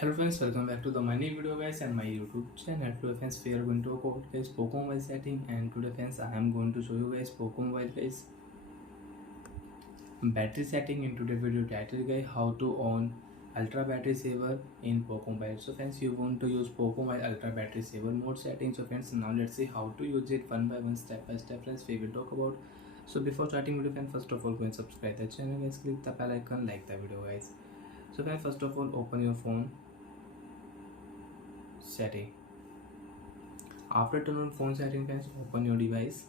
Hello friends, welcome back to the my new video guys and my YouTube channel. Today friends we are going to talk about guys Poco Mobile setting, and today friends I am going to show you guys Poco Mobile guys battery setting in today's video title guys how to on ultra battery saver in Poco Mobile. So friends, you want to use Poco Mobile ultra battery saver mode setting. So friends, now let's see how to use it one by one, step by step friends we will talk about. So before starting video friends, first of all go and subscribe the channel guys, click the bell icon, like the video guys. So friends, first of all open your phone setting. After turn on phone setting friends, open your device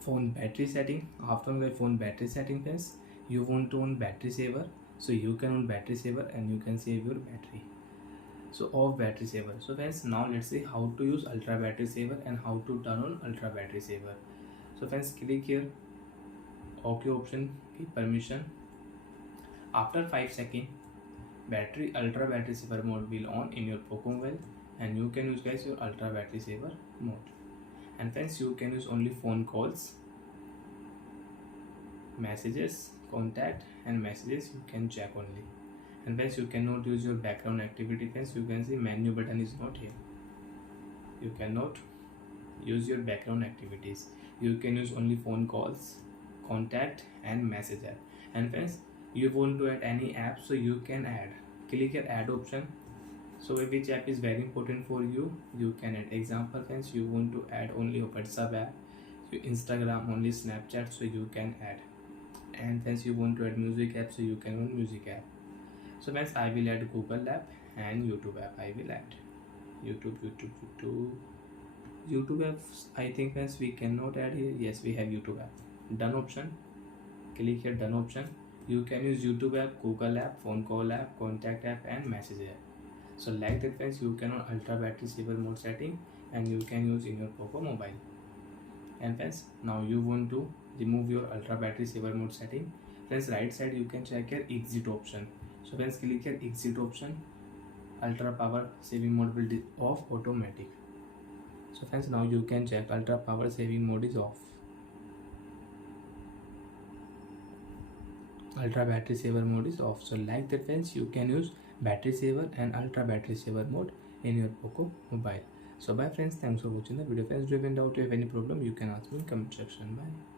phone battery setting. After on the phone battery setting friends, you want to on battery saver, so you can on battery saver and you can save your battery. So off battery saver. So friends, now let's see how to use ultra battery saver and how to turn on ultra battery saver. So friends, click here OK option, give permission. After 5 seconds, battery ultra battery saver mode will on in your Poco Mobile, and you can use guys your ultra battery saver mode. And friends, you can use only phone calls, messages, contact and messages you can check only. And friends, you cannot use your background activity friends. You can see menu button is not here. You cannot use your background activities. You can use only phone calls, contact and message app. And friends, you want to add any app, so you can add. Click here add option. So which app is very important for you, you can add. Example friends, you want to add only WhatsApp app, you Instagram only, Snapchat, so you can add. And friends, you want to add music app, so you can add music app. So friends, I will add Google app and YouTube app. I will add YouTube app. I think friends we cannot add here. Yes, we have YouTube app. Done option. Click here done option. You can use YouTube app, Google app, phone call app, contact app and message app. So like that friends, you can on ultra battery saver mode setting and you can use in your Poco Mobile. And friends, now you want to remove your ultra battery saver mode setting. Friends, right side you can check here exit option. So friends, click here exit option. Ultra power saving mode will be off automatic. So friends, now you can check ultra power saving mode is off. Ultra battery saver mode is off. So like that friends, you can use battery saver and ultra battery saver mode in your Poco Mobile. So bye friends, thanks for watching the video friends. Do you have any doubt, you have any problem, you can ask me in comment section. Bye.